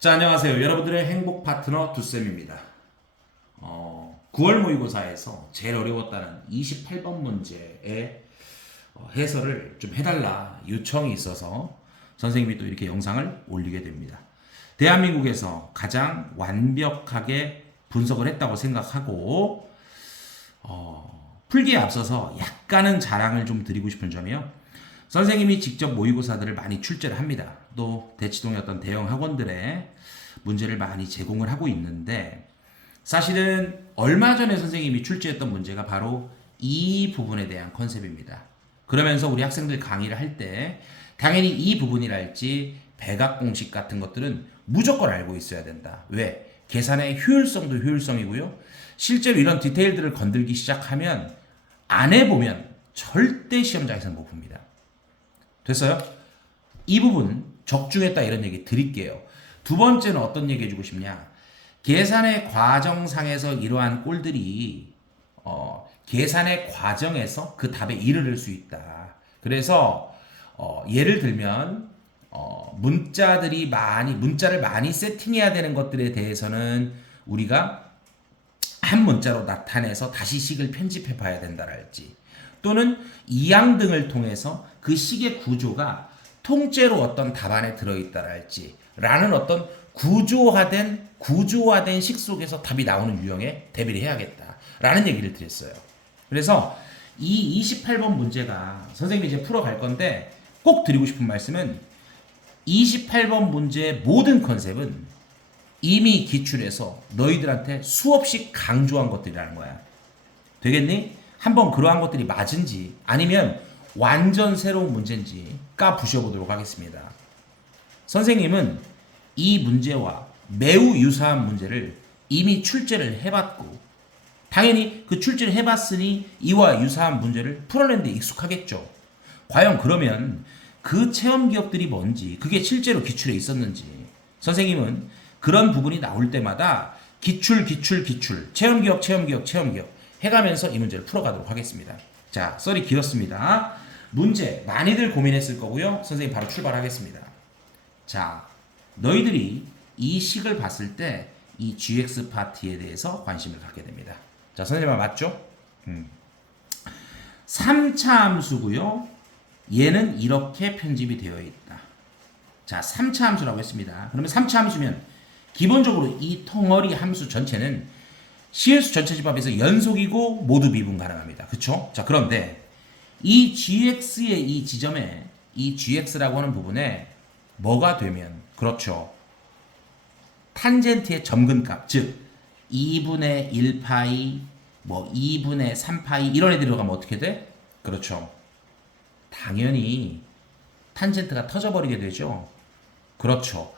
자, 안녕하세요. 여러분들의 행복 파트너 두쌤입니다. 어, 9월 모의고사에서 제일 어려웠다는 28번 문제의 어, 해설을 좀 해달라 요청이 있어서 선생님이 또 이렇게 영상을 올리게 됩니다. 대한민국에서 가장 완벽하게 분석을 했다고 생각하고 어, 풀기에 앞서서 약간은 자랑을 좀 드리고 싶은 점이요. 선생님이 직접 모의고사들을 많이 출제를 합니다. 또 대치동의 어떤 대형 학원들의 문제를 많이 제공을 하고 있는데 사실은 얼마 전에 선생님이 출제했던 문제가 바로 이 부분에 대한 컨셉입니다. 그러면서 우리 학생들 강의를 할 때 당연히 이 부분이랄지 백악 공식 같은 것들은 무조건 알고 있어야 된다. 왜? 계산의 효율성도 효율성이고요. 실제로 이런 디테일들을 건들기 시작하면 안 해보면 절대 시험장에서는 못 봅니다. 됐어요? 이 부분 적중했다 이런 얘기 드릴게요. 두 번째는 어떤 얘기 해주고 싶냐? 계산의 과정상에서 이러한 꼴들이 어, 계산의 과정에서 그 답에 이르를 수 있다. 그래서 어, 예를 들면 어, 문자들이 많이 문자를 많이 세팅해야 되는 것들에 대해서는 우리가 한 문자로 나타내서 다시 식을 편집해 봐야 된다랄지 또는 이양 등을 통해서 그 식의 구조가 통째로 어떤 답안에 들어있다랄지 라는 어떤 구조화된 구조화된 식 속에서 답이 나오는 유형에 대비를 해야겠다 라는 얘기를 드렸어요 그래서 이 28번 문제가 선생님이 이제 풀어갈 건데 꼭 드리고 싶은 말씀은 28번 문제의 모든 컨셉은 이미 기출해서 너희들한테 수없이 강조한 것들이라는 거야. 되겠니? 한번 그러한 것들이 맞은지 아니면 완전 새로운 문제인지 까 부셔보도록 하겠습니다. 선생님은 이 문제와 매우 유사한 문제를 이미 출제를 해봤고 당연히 그 출제를 해봤으니 이와 유사한 문제를 풀어내는데 익숙하겠죠. 과연 그러면 그 체험 기업들이 뭔지 그게 실제로 기출에 있었는지 선생님은 그런 부분이 나올 때마다 기출 기출 기출 체험 기업 체험 기업 체험 기업 해가면서 이 문제를 풀어가도록 하겠습니다. 자 썰이 길었습니다. 문제 많이들 고민했을 거고요. 선생님 바로 출발하겠습니다. 자 너희들이 이 식을 봤을 때 이 GX 파티에 대해서 관심을 갖게 됩니다. 자 선생님 말 맞죠? 음. 3차 함수고요. 얘는 이렇게 편집이 되어 있다. 자, 3차 함수라고 했습니다. 그러면 3차 함수면 기본적으로 이 덩어리 함수 전체는 실수 전체 집합에서 연속이고 모두 미분 가능합니다. 그쵸? 자, 그런데 이 gx의 이 지점에 이 gx라고 하는 부분에 뭐가 되면 그렇죠. 탄젠트의 점근값, 즉 2분의 1파이, 뭐 2분의 3파이 이런 애들이 들어가면 어떻게 돼? 그렇죠. 당연히 탄젠트가 터져버리게 되죠. 그렇죠.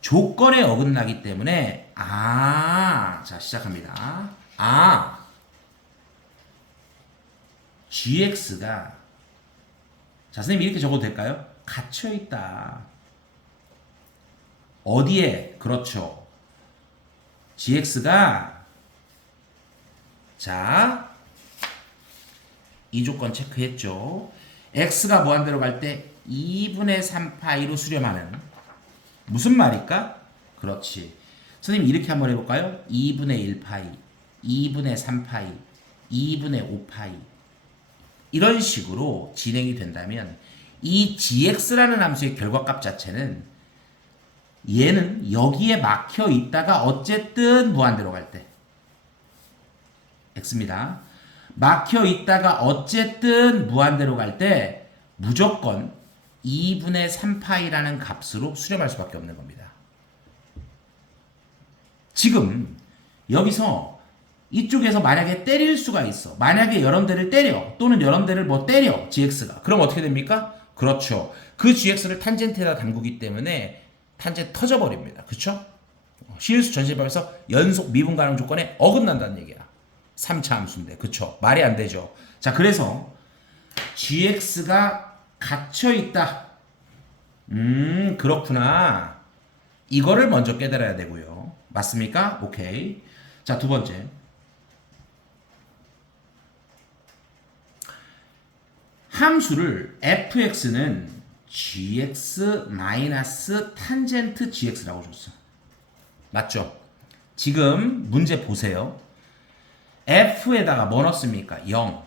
조건에 어긋나기 때문에 아, 자 시작합니다. 아, gx가 자 선생님 이렇게 적어도 될까요? 갇혀 있다. 어디에? 그렇죠. gx가 자, 이 조건 체크했죠. x가 무한대로 갈 때 2분의 3파이로 수렴하는 무슨 말일까? 그렇지. 선생님 이렇게 한번 해볼까요? 2분의 1파이, 2분의 3파이, 2분의 5파이 이런 식으로 진행이 된다면 이 gx라는 함수의 결과값 자체는 얘는 여기에 막혀 있다가 어쨌든 무한대로 갈 때 x입니다. 막혀 있다가 어쨌든 무한대로 갈 때 무조건 2분의 3파이라는 값으로 수렴할 수밖에 없는 겁니다. 지금 여기서 이쪽에서 만약에 때릴 수가 있어. 만약에 여러 대를 때려 또는 여러 대를 뭐 때려 gx가 그럼 어떻게 됩니까? 그렇죠. 그 gx를 탄젠트에다 담그기 때문에 탄젠트 터져버립니다. 그렇죠? 실수 전시법에서 연속 미분 가능 조건에 어긋난다는 얘기야. 3차 함수인데 그쵸 말이 안 되죠 자 그래서 gx가 갇혀 있다 음 그렇구나 이거를 먼저 깨달아야 되고요 맞습니까 오케이 자 두 번째 함수를 fx는 gx 마이너스 탄젠트 gx라고 줬어 맞죠? 지금 문제 보세요. f에다가 뭐 넣습니까? 0.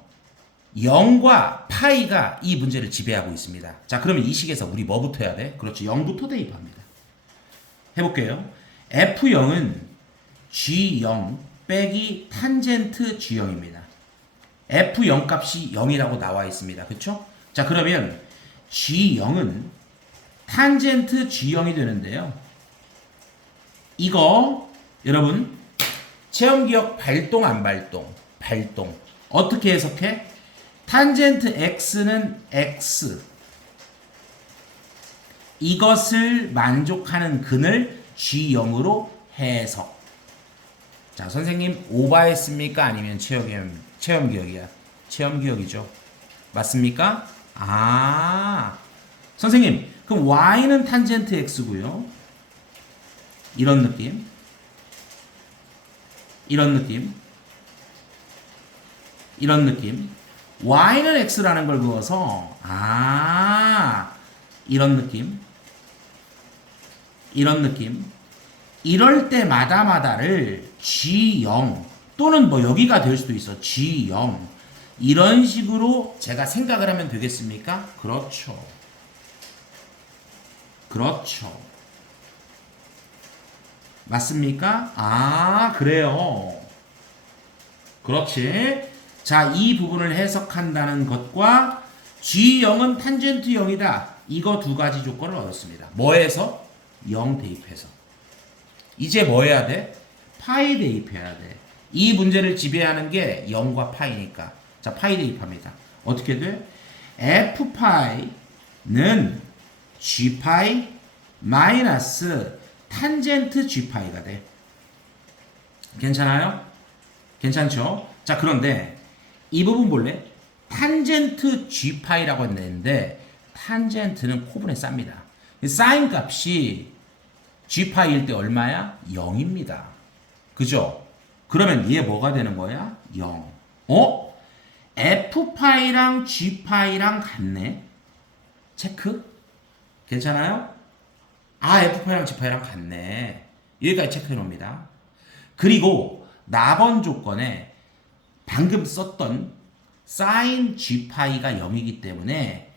0과 파이가 이 문제를 지배하고 있습니다. 자, 그러면 이 식에서 우리 뭐부터 해야 돼? 그렇죠. 0부터 대입합니다. 해볼게요. F0은 G0 빼기 탄젠트 G0입니다. F0 값이 0이라고 나와 있습니다. 그쵸? 자, 그러면 G0은 탄젠트 G0이 되는데요. 이거 여러분 체험기억 발동 안 발동? 발동. 어떻게 해석해? 탄젠트 x는 x. 이것을 만족하는 근을 g0으로 해석. 자, 선생님 오바했습니까? 아니면 체험 체험 기억이야? 체험 기억이죠. 맞습니까? 아. 선생님, 그럼 y는 탄젠트 x고요. 이런 느낌. 이런 느낌. 이런 느낌. y는 x라는 걸 그어서 아 이런 느낌 이런 느낌 이럴 때 마다마다를 g0 또는 뭐 여기가 될 수도 있어 g0 이런 식으로 제가 생각을 하면 되겠습니까? 그렇죠 그렇죠 맞습니까? 아 그래요 그렇지 자, 이 부분을 해석한다는 것과 G0은 탄젠트 0이다. 이거 두 가지 조건을 얻었습니다. 뭐해서? 0 대입해서. 이제 뭐 해야 돼? 파이 대입해야 돼. 이 문제를 지배하는 게 0과 파이니까. 자, 파이 대입합니다. 어떻게 돼? F 파이는 G 파이 마이너스 탄젠트 G 파이가 돼. 괜찮아요? 괜찮죠? 자, 그런데 이 부분 볼래? 탄젠트 G파이라고 했는데 탄젠트는 코분에 쌉니다. 사인 값이 G파이일 때 얼마야? 0입니다. 그죠? 그러면 얘 뭐가 되는 거야? 0. 어? F파이랑 G파이랑 같네? 체크? 괜찮아요? 아, F파이랑 G파이랑 같네. 여기까지 체크해 놓습니다. 그리고 나번 조건에 방금 썼던 sin g파이가 0이기 때문에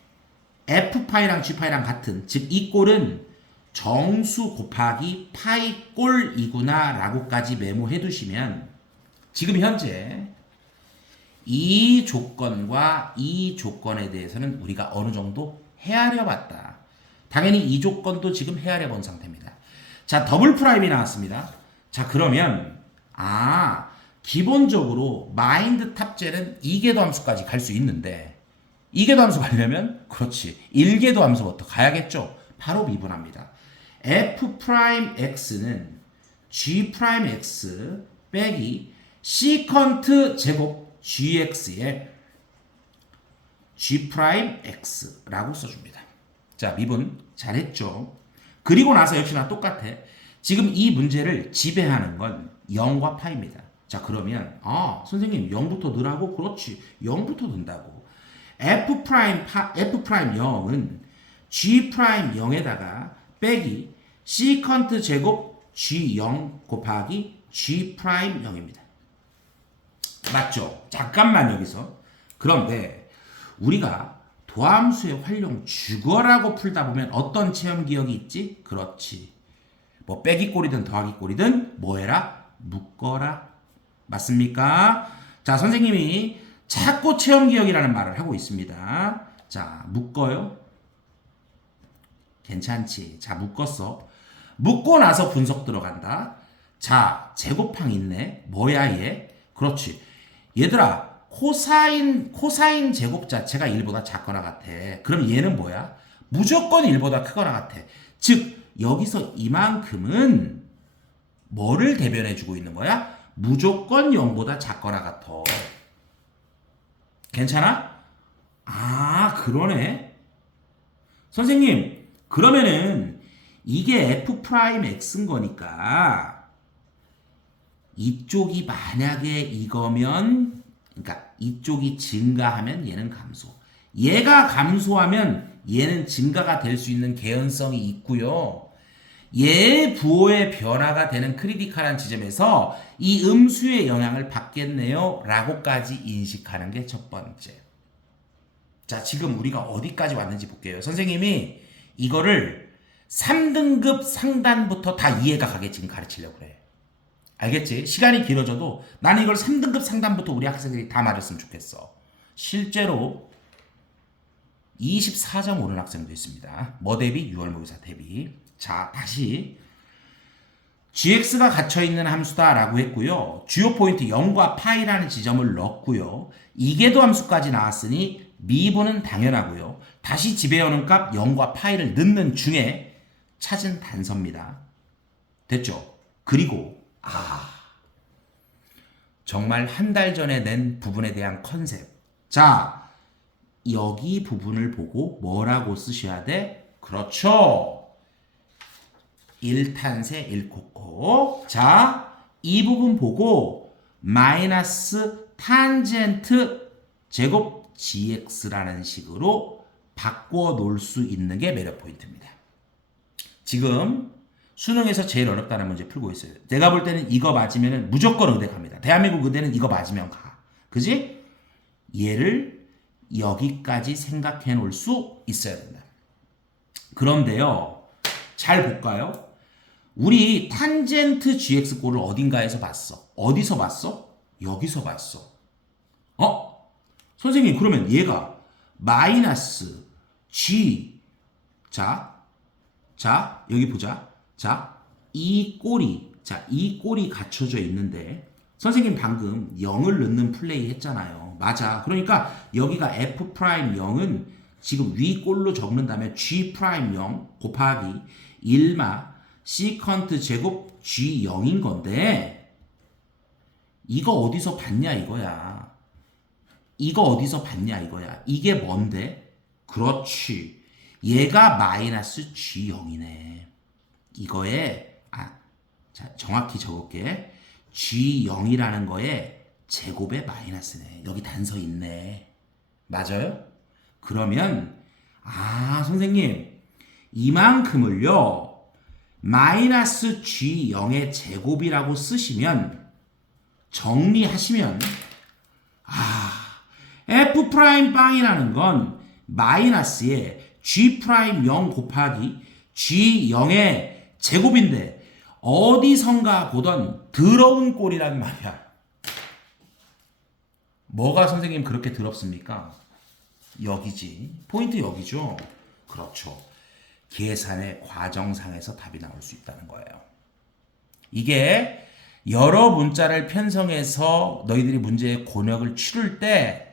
f파이랑 g파이랑 같은 즉 이 꼴은 정수 곱하기 파이 꼴이구나 라고까지 메모해 두시면 지금 현재 이 조건과 이 조건에 대해서는 우리가 어느 정도 헤아려 봤다. 당연히 이 조건도 지금 헤아려 본 상태입니다. 자, 더블 프라임이 나왔습니다. 자, 그러면 아, 기본적으로 마인드 탑젤은 2계도 함수까지 갈 수 있는데 2계도 함수 가려면 그렇지 1계도 함수부터 가야겠죠. 바로 미분합니다. F 프라임 x는 g 프라임 x 빼기 시컨트 제곱 gx의 g 프라임 x라고 써줍니다. 자 미분 잘했죠. 그리고 나서 역시나 똑같아. 지금 이 문제를 지배하는 건 0과 파입니다. 자 그러면 아 선생님 0부터 넣으라고 그렇지 0부터 넣는다고 f 프라임 파, f 프라임 0은 g 프라임 0에다가 빼기 시컨트 제곱 g0 곱하기 g 프라임 0입니다. 맞죠? 잠깐만 여기서 그런데 우리가 도함수의 활용 주거라고 풀다 보면 어떤 체험 기억이 있지? 그렇지. 뭐 빼기 꼴이든 더하기 꼴이든 뭐 해라? 묶어라 맞습니까? 자, 선생님이 자꾸 체험 기억이라는 말을 하고 있습니다. 자, 묶어요. 괜찮지. 자, 묶었어. 묶고 나서 분석 들어간다. 자, 제곱항 있네. 뭐야, 얘? 그렇지. 얘들아, 코사인, 코사인 제곱 자체가 1보다 작거나 같아. 그럼 얘는 뭐야? 무조건 1보다 크거나 같아. 즉, 여기서 이만큼은 뭐를 대변해 주고 있는 거야? 무조건 0보다 작거나 같아. 괜찮아? 아, 그러네. 선생님, 그러면은 이게 f 프라임 x인 거니까 이쪽이 만약에 이거면 그러니까 이쪽이 증가하면 얘는 감소. 얘가 감소하면 얘는 증가가 될 수 있는 개연성이 있고요. 얘 부호의 변화가 되는 크리티컬한 지점에서 이 음수의 영향을 받겠네요. 라고까지 인식하는 게 첫 번째. 자, 지금 우리가 어디까지 왔는지 볼게요. 선생님이 이거를 3등급 상단부터 다 이해가 가게 지금 가르치려고 그래. 알겠지? 시간이 길어져도 나는 이걸 3등급 상단부터 우리 학생들이 다 말했으면 좋겠어. 실제로 24점 오른 학생도 있습니다. 뭐 대비? 6월 모의사 대비. 자, 다시 gx가 갇혀 있는 함수다라고 했고요. 주요 포인트 0과 파이라는 지점을 넣었고요. 이계도 함수까지 나왔으니 미분은 당연하고요. 다시 지배하는 값 0과 파이를 넣는 중에 찾은 단서입니다. 됐죠? 그리고 아 정말 한 달 전에 낸 부분에 대한 컨셉. 자, 여기 부분을 보고 뭐라고 쓰셔야 돼? 그렇죠. 1탄세 1코코. 자, 이 부분 보고 마이너스 탄젠트 제곱 gx라는 식으로 바꿔 놓을 수 있는 게 매력 포인트입니다. 지금 수능에서 제일 어렵다는 문제 풀고 있어요. 내가 볼 때는 이거 맞으면 무조건 의대 갑니다. 대한민국 의대는 이거 맞으면 가. 그지? 얘를 여기까지 생각해 놓을 수 있어야 된다. 그런데요. 잘 볼까요? 우리 탄젠트 gx 꼴을 어딘가에서 봤어. 어디서 봤어? 여기서 봤어. 어? 선생님 그러면 얘가 마이너스 g 자, 자 여기 보자. 자, 이 꼴이 자, 이 꼴이 갖춰져 있는데 선생님 방금 0을 넣는 플레이 했잖아요. 맞아. 그러니까 여기가 f 프라임 0은 지금 위 꼴로 적는다면 g 프라임 0 곱하기 1마 시컨트 제곱 g 0인 건데 이거 어디서 봤냐 이거야. 이거 어디서 봤냐 이거야. 이게 뭔데? 그렇지. 얘가 마이너스 g0이네. 이거에 아, 자, 정확히 적을게. g0이라는 거에 제곱에 마이너스네. 여기 단서 있네. 맞아요? 그러면 아, 선생님 이만큼을요. 마이너스 g0의 제곱이라고 쓰시면 정리하시면 아, f 프라임 빵이라는 건 마이너스에 g 프라임 0 곱하기 g 0의 제곱인데 어디선가 보던 더러운 꼴이란 말이야. 뭐가 선생님 그렇게 더럽습니까? 여기지. 포인트 여기죠. 그렇죠. 계산의 과정상에서 답이 나올 수 있다는 거예요. 이게 여러 문자를 편성해서 너희들이 문제의 곤역을 치를 때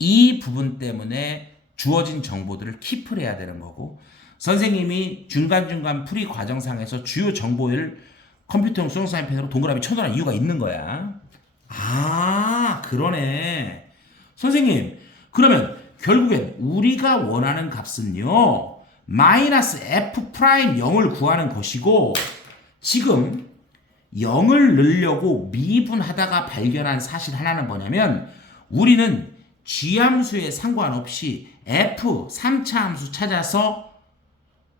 이 부분 때문에 주어진 정보들을 킵을 해야 되는 거고 선생님이 중간중간 풀이 과정상에서 주요 정보를 컴퓨터용 수동사인 펜으로 동그라미 쳐놓은 이유가 있는 거야. 아, 그러네. 선생님, 그러면 결국엔 우리가 원하는 값은요, 마이너스 f 프라임 0을 구하는 것이고, 지금 0을 넣으려고 미분하다가 발견한 사실 하나는 뭐냐면, 우리는 g함수에 상관없이 f 3차 함수 찾아서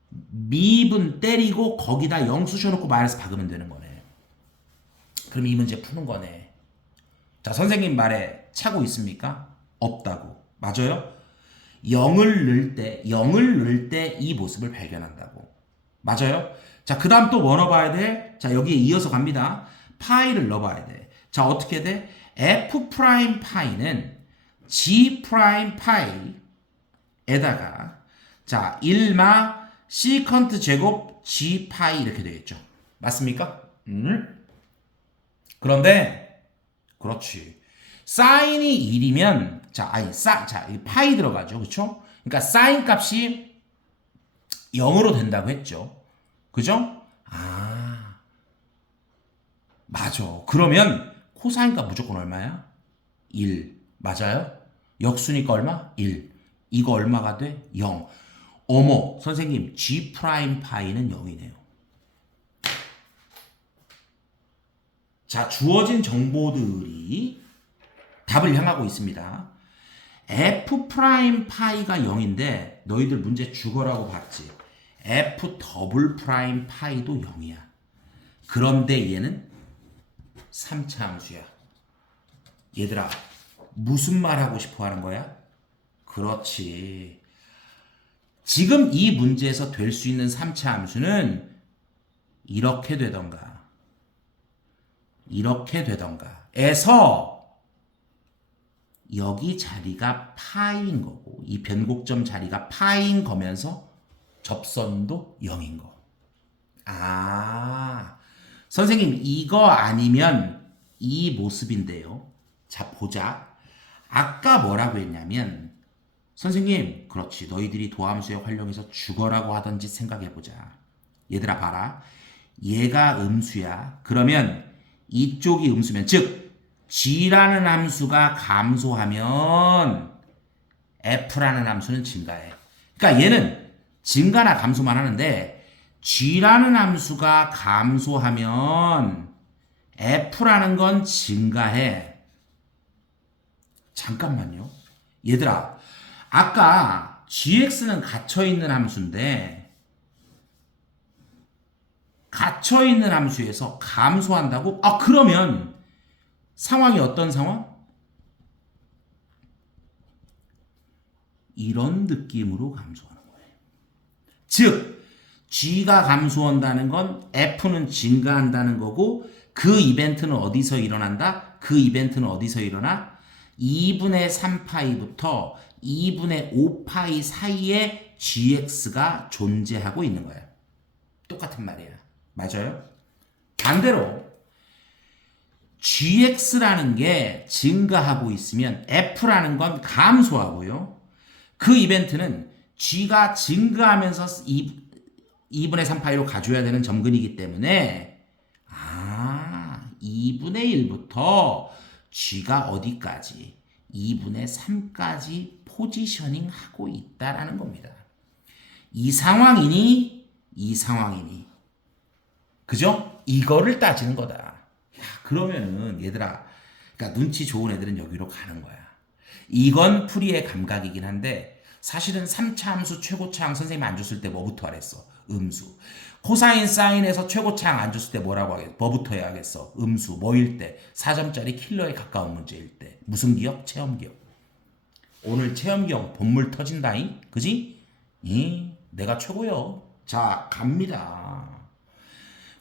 미분 때리고 거기다 0 쑤셔놓고 마이너스 박으면 되는 거네. 그럼 이 문제 푸는 거네. 자, 선생님 말에 차고 있습니까? 없다고. 맞아요? 0을 넣을 때, 0을 넣을 때 이 모습을 발견한다고. 맞아요? 자, 그 다음 또 뭐 넣어봐야 돼? 자, 여기에 이어서 갑니다. 파이를 넣어봐야 돼. 자, 어떻게 돼? f 프라임 파이는 g 프라임 파이에다가 자, 1마 시컨트 제곱 g 파이 이렇게 되겠죠. 맞습니까? 음. 그런데 그렇지. 사인이 1이면 자, 아니 사, 자, 이 파이 들어가죠. 그렇죠? 그러니까 사인 값이 0으로 된다고 했죠. 그죠? 아. 맞아. 그러면 코사인 값 무조건 얼마야? 1. 맞아요? 역수니까 얼마? 1. 이거 얼마가 돼? 0. 어머, 선생님, G 프라임 파이는 0이네요. 자, 주어진 정보들이 답을 향하고 있습니다. F 프라임 파이가 0인데 너희들 문제 죽어라고 봤지. f 더블 프라임 파이도 0이야. 그런데 얘는 3차 함수야. 얘들아, 무슨 말 하고 싶어 하는 거야? 그렇지. 지금 이 문제에서 될 수 있는 3차 함수는 이렇게 되던가, 이렇게 되던가, 에서 여기 자리가 파인 거고, 이 변곡점 자리가 파인 거면서 접선도 0인 거. 아, 선생님, 이거 아니면 이 모습인데요. 자, 보자. 아까 뭐라고 했냐면, 선생님, 그렇지. 너희들이 도함수에 활용해서 죽어라고 하던 짓 생각해보자. 얘들아, 봐라. 얘가 음수야. 그러면 이쪽이 음수면, 즉, g라는 함수가 감소하면 f라는 함수는 증가해. 그러니까 얘는 증가나 감소만 하는데, g라는 함수가 감소하면 f라는 건 증가해. 잠깐만요. 얘들아, 아까 gx는 갇혀있는 함수인데, 갇혀있는 함수에서 감소한다고? 아, 그러면 상황이 어떤 상황? 이런 느낌으로 감소하는 거예요. 즉, g가 감소한다는 건 f는 증가한다는 거고, 그 이벤트는 어디서 일어난다? 그 이벤트는 어디서 일어나? 2분의 3파이부터 2분의 5파이 사이에 gx가 존재하고 있는 거야. 똑같은 말이야. 맞아요? 반대로 gx라는 게 증가하고 있으면 f라는 건 감소하고요. 그 이벤트는 g가 증가하면서 2, 2분의 3파이로 가져야 되는 점근이기 때문에 아 2분의 1부터 g가 어디까지 2분의 3까지 포지셔닝 하고 있다라는 겁니다. 이 상황이니 이 상황이니 그죠? 이거를 따지는 거다. 야, 그러면은 얘들아, 그러니까 눈치 좋은 애들은 여기로 가는 거야. 이건 풀이의 감각이긴 한데 사실은 3차 함수 최고차항 선생님 안 줬을 때 뭐부터 하랬어? 음수. 코사인 사인에서 최고차항 안 줬을 때 뭐라고 하겠어? 뭐부터 해야겠어? 음수. 뭐일 때? 4점짜리 킬러에 가까운 문제일 때. 무슨 기억? 체험 기억. 오늘 체험 기억 본물 터진다잉? 그지? 이 내가 최고요. 자, 갑니다.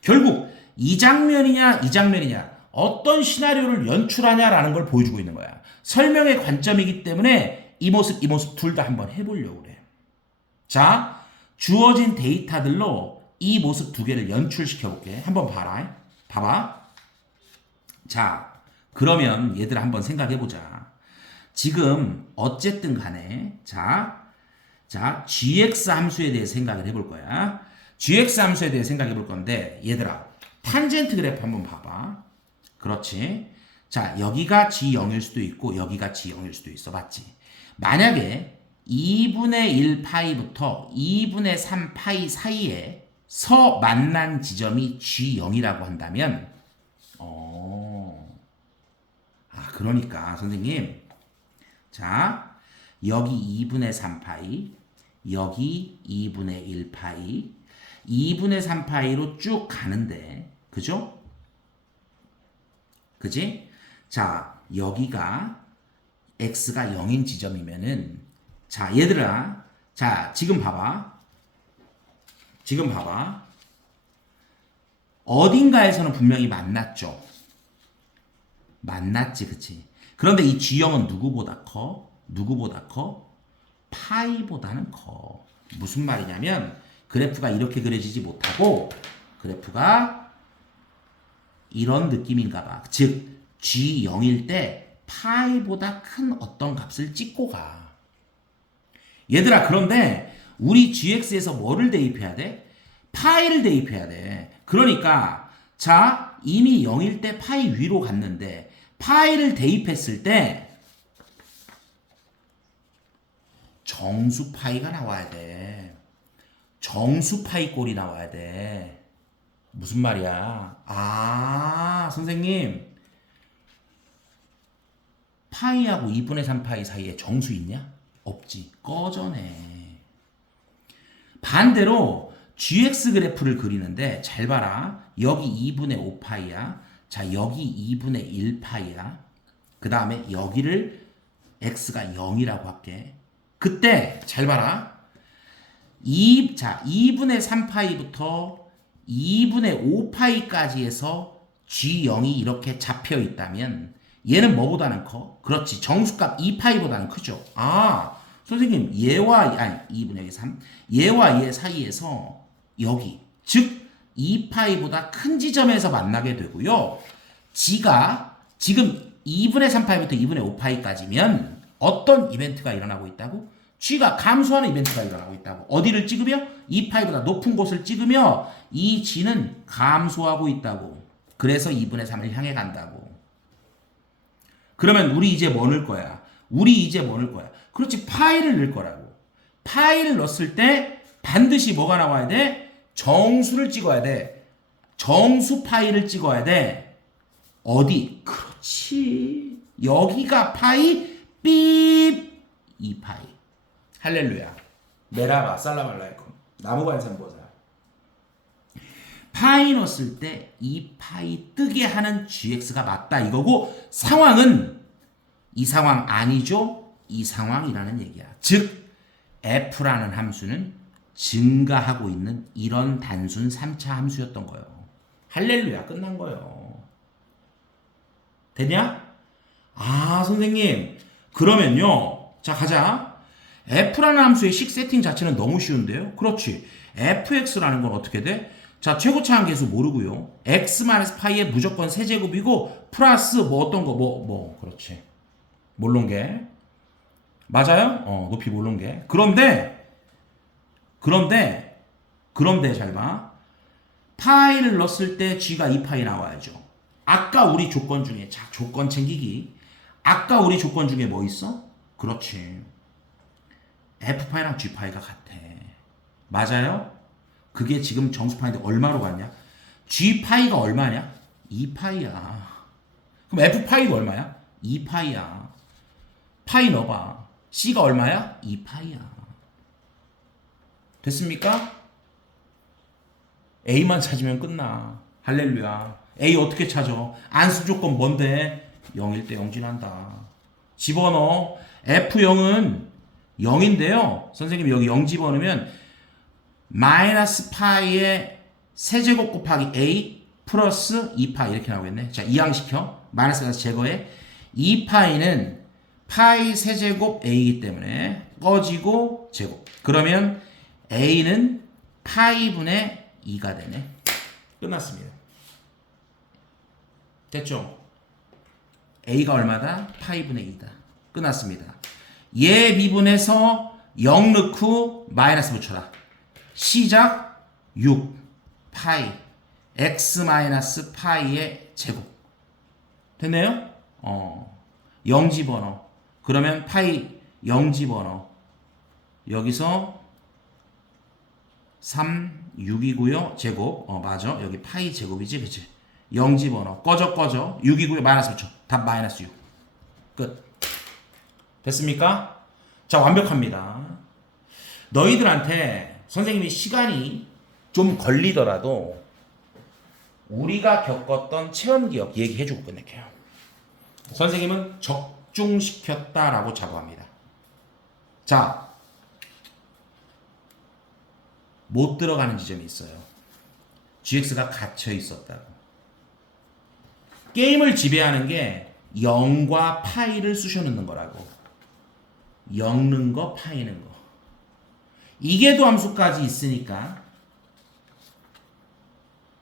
결국 이 장면이냐 이 장면이냐 어떤 시나리오를 연출하냐라는 걸 보여주고 있는 거야. 설명의 관점이기 때문에 이 모습 이 모습 둘 다 한번 해보려고 그래. 자 주어진 데이터들로 이 모습 두 개를 연출시켜 볼게. 한번 봐라. 봐봐. 자 그러면 얘들 한번 생각해 보자. 지금 어쨌든 간에 자, 자 gx 함수에 대해 생각을 해볼 거야. gx 함수에 대해 생각해 볼 건데 얘들아 탄젠트 그래프 한번 봐봐. 그렇지. 자 여기가 g0일 수도 있고 여기가 g0일 수도 있어. 맞지? 만약에 2분의 1 파이부터 2분의 3 파이 사이에 서 만난 지점이 g0이라고 한다면 어. 아 그러니까 선생님 자 여기 2분의 3파이 여기 2분의 1파이 2분의 3파이로 쭉 가는데 그죠? 그지? 자 여기가 x가 0인 지점이면은 자 얘들아 자 지금 봐봐 지금 봐봐 어딘가에서는 분명히 만났죠 만났지 그치 그런데 이 G형은 누구보다 커? 누구보다 커? 파이보다는 커 무슨 말이냐면 그래프가 이렇게 그려지지 못하고 그래프가 이런 느낌인가 봐. 즉 G0일 때 파이보다 큰 어떤 값을 찍고 가. 얘들아 그런데 우리 GX에서 뭐를 대입해야 돼? 파이를 대입해야 돼. 그러니까 자 이미 0일 때 파이 위로 갔는데 파이를 대입했을 때 정수 파이가 나와야 돼. 정수 파이 꼴이 나와야 돼. 무슨 말이야? 아, 선생님. 파이하고 2분의 3 파이 사이에 정수 있냐? 없지. 꺼져네. 반대로 gx 그래프를 그리는데 잘 봐라. 여기 2분의 5파이야. 자, 여기 2분의 1파이야. 그 다음에 여기를 x가 0이라고 할게. 그때 잘 봐라. 2, 자, 2분의 3파이부터 2분의 5파이까지 해서 G0이 이렇게 잡혀 있다면 얘는 뭐보다는 커? 그렇지. 정수값 2파이보다는 크죠. 아, 선생님, 얘와, 아니, 2분의 여기 3. 얘와 얘 사이에서 여기, 즉, 2파이보다 큰 지점에서 만나게 되고요. G가 지금 2분의 3파이부터 2분의 5파이까지면 어떤 이벤트가 일어나고 있다고? G가 감소하는 이벤트가 일어나고 있다고. 어디를 찍으며? 2파이보다 높은 곳을 찍으며 이 G는 감소하고 있다고. 그래서 2분의 3을 향해 간다고. 그러면 우리 이제 뭐 넣을 거야? 우리 이제 뭐 넣을 거야? 그렇지, 파이를 넣을 거라고. 파이를 넣었을 때 반드시 뭐가 나와야 돼? 정수를 찍어야 돼. 정수 파이를 찍어야 돼. 어디? 그렇지. 여기가 파이, 삐, 이 파이. 할렐루야. 메라바, 살라말라이쿰. 나무관상 보자. 파이 넣었을 때 이 파이 뜨게 하는 gx가 맞다 이거고 상황은 이 상황 아니죠? 이 상황이라는 얘기야. 즉 f라는 함수는 증가하고 있는 이런 단순 3차 함수였던 거예요. 할렐루야 끝난 거예요. 됐냐? 아 선생님 그러면요 자 가자 f라는 함수의 식 세팅 자체는 너무 쉬운데요 그렇지 fx라는 건 어떻게 돼? 자 최고차항 계수 모르고요 x 마이너스 파이의 무조건 세제곱이고 플러스 뭐 어떤 거 뭐뭐 그렇지 몰롱게 맞아요? 어 높이 몰롱게 그런데 그런데 그런데 잘 봐 파이를 넣었을 때 g가 2파이 나와야죠 아까 우리 조건 중에 자 조건 챙기기 아까 우리 조건 중에 뭐 있어? 그렇지 f파이랑 g파이가 같아 맞아요? 그게 지금 정수파인데 얼마로 갔냐? g파이가 얼마냐? 2파이야 그럼 f파이가 얼마야? 2파이야 파이 넣어봐 c가 얼마야? 2파이야 됐습니까? A만 찾으면 끝나 할렐루야 A 어떻게 찾아? 안수 조건 뭔데? 0일 때 0진한다. 집어넣어. F0은 0인데요. 선생님 여기 0 집어넣으면 마이너스 파이의 세제곱 곱하기 A 플러스 2파 이렇게 나오겠네. 자, 이항시켜. 마이너스가 제거해. 2파이는 파이 세제곱 A이기 때문에 꺼지고 제곱. 그러면 A는 파이분의 2가 되네. 끝났습니다. 됐죠? A가 얼마다? 파이분의 2다. 끝났습니다. 얘 미분해서 0 넣고 마이너스 붙여라. 시작 6 파이 x 마이너스 파이의 제곱. 됐네요? 어. 0 집어넣어. 그러면 파이 0 집어넣어. 여기서 3 6이고요. 제곱. 어, 맞아. 여기 파이 제곱이지. 그치? 0 집어넣어. 꺼져 꺼져. 6이고요. 마이너스 붙여. 답 마이너스 6. 끝. 됐습니까? 자, 완벽합니다. 너희들한테 선생님이 시간이 좀 걸리더라도 우리가 겪었던 체험 기억 얘기해 주고 끝낼게요. 선생님은 적 중시켰다라고 자부합니다. 자, 못 들어가는 지점이 있어요. GX가 갇혀 있었다고. 게임을 지배하는 게 0과 파이를 쑤셔 넣는 거라고. 0 넣는 거, 파이 넣는 거. 이계도 함수까지 있으니까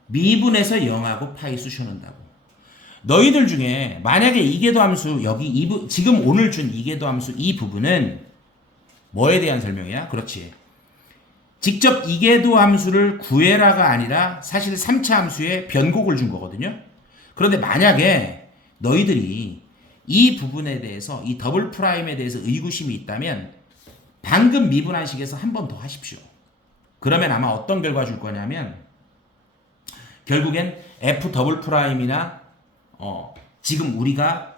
미분에서 0하고 파이 쑤셔 넣는다고. 너희들 중에 만약에 이계도 함수 여기 이 부, 지금 오늘 준 이계도 함수 이 부분은 뭐에 대한 설명이야? 그렇지. 직접 이계도 함수를 구해라가 아니라 사실 3차 함수에 변곡을 준 거거든요. 그런데 만약에 너희들이 이 부분에 대해서 이 더블 프라임에 대해서 의구심이 있다면 방금 미분한 식에서 한 번 더 하십시오. 그러면 아마 어떤 결과 줄 거냐면 결국엔 f 더블 프라임이나 어 지금 우리가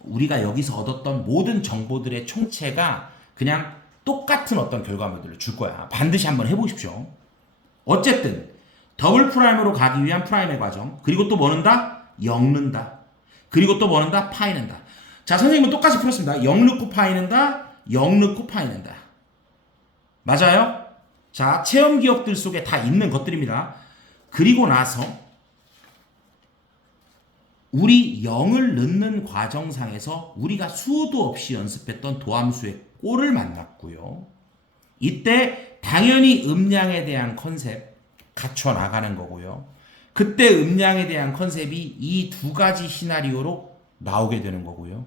우리가 여기서 얻었던 모든 정보들의 총체가 그냥 똑같은 어떤 결과물들을 줄 거야. 반드시 한번 해보십시오. 어쨌든 더블 프라임으로 가기 위한 프라임의 과정 그리고 또 뭐는다? 엮는다. 그리고 또 뭐는다? 파이는다. 자 선생님은 똑같이 풀었습니다. 역 넣고 파이는다. 역 넣고 파이는다. 맞아요? 자 체험 기억들 속에 다 있는 것들입니다. 그리고 나서 우리 0을 넣는 과정상에서 우리가 수도 없이 연습했던 도함수의 꼴을 만났고요. 이때 당연히 음량에 대한 컨셉 갖춰 나가는 거고요. 그때 음량에 대한 컨셉이 이 두 가지 시나리오로 나오게 되는 거고요.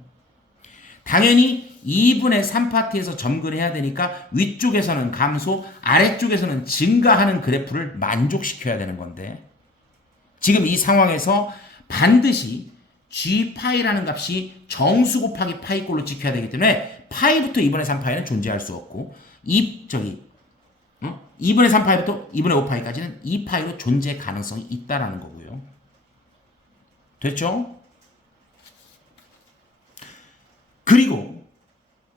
당연히 2분의 3파트에서 점근을 해야 되니까 위쪽에서는 감소, 아래쪽에서는 증가하는 그래프를 만족시켜야 되는 건데 지금 이 상황에서 반드시 g 파이라는 값이 정수 곱하기 파이꼴로 지켜야 되기 때문에 파이부터 2분의 3파이는 존재할 수 없고 이 저기 어? 2분의 3파이부터 2분의 5파이까지는 2파이로 존재 가능성이 있다라는 거고요. 됐죠? 그리고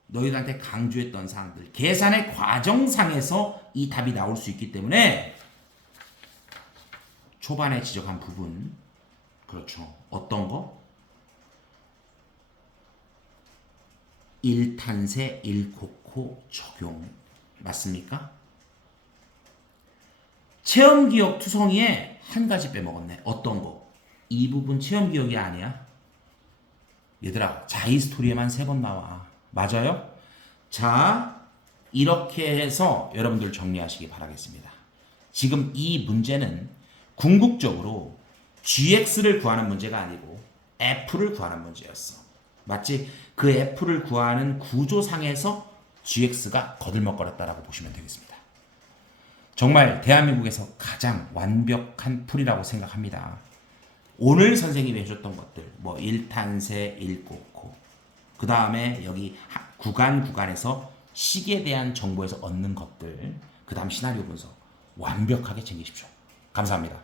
너희들한테 강조했던 사항들 계산의 과정상에서 이 답이 나올 수 있기 때문에 초반에 지적한 부분 그렇죠. 어떤 거? 1탄세 1코코 적용 맞습니까? 체험 기억 투성이에 한 가지 빼먹었네. 어떤 거? 이 부분 체험 기억이 아니야. 얘들아, 자이 스토리에만 세 번 나와. 맞아요? 자, 이렇게 해서 여러분들 정리하시기 바라겠습니다. 지금 이 문제는 궁극적으로 gx를 구하는 문제가 아니고 f를 구하는 문제였어. 맞지? 그 f를 구하는 구조상에서 gx가 거들먹거렸다라고 보시면 되겠습니다. 정말 대한민국에서 가장 완벽한 풀이라고 생각합니다. 오늘 선생님이 해줬던 것들, 뭐 1탄세, 1코코, 그 다음에 여기 하- 구간 구간에서 식에 대한 정보에서 얻는 것들, 그 다음 시나리오 분석 완벽하게 챙기십시오. 감사합니다.